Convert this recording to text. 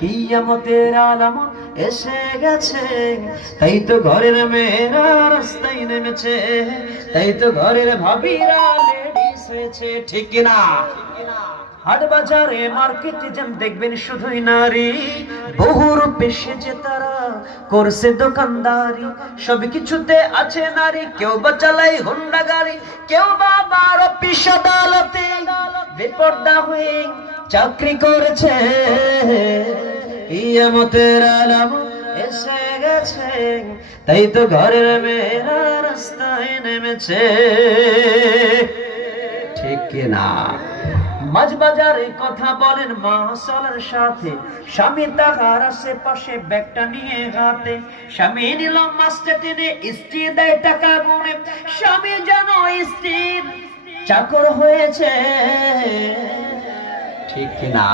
কিয়ামতের আলামত এসে গেছে, তাই তো ঘরের মেয়েরা রাস্তায় নেমেছে, তাই তো ঘরের ভাবিরা লেডিস হয়েছে, ঠিক কিনা? হাট বাজারে মার্কেটে যান দেখবেন শুধুই নারী, বহু রূপে সেজে তারা করছে দোকানদারি, সব কিছুতে আছে নারী, কেউ বা চালাই হোন্ডা গাড়ি, কেউ বা আবার অফিস আদালতে বেপর্দা হয়ে চাকরি করেছে। কিয়ামতের আলামত এসে গেছে, তাই তো ঘরের মেয়েরা রাস্তায় নেমেছে, ঠিক কিনা? মাঝ বাজারে কথা বলেন মাসালার সাথে, স্বামী তাহার আশেপাশে ব্যাগটা নিয়ে হাতে, স্বামী নিল মাছটা টেনে, স্ত্রী দেয় টাকা গুনে, স্বামী যেন স্ত্রীর চাকর হয়েছে, ঠিক কিনা?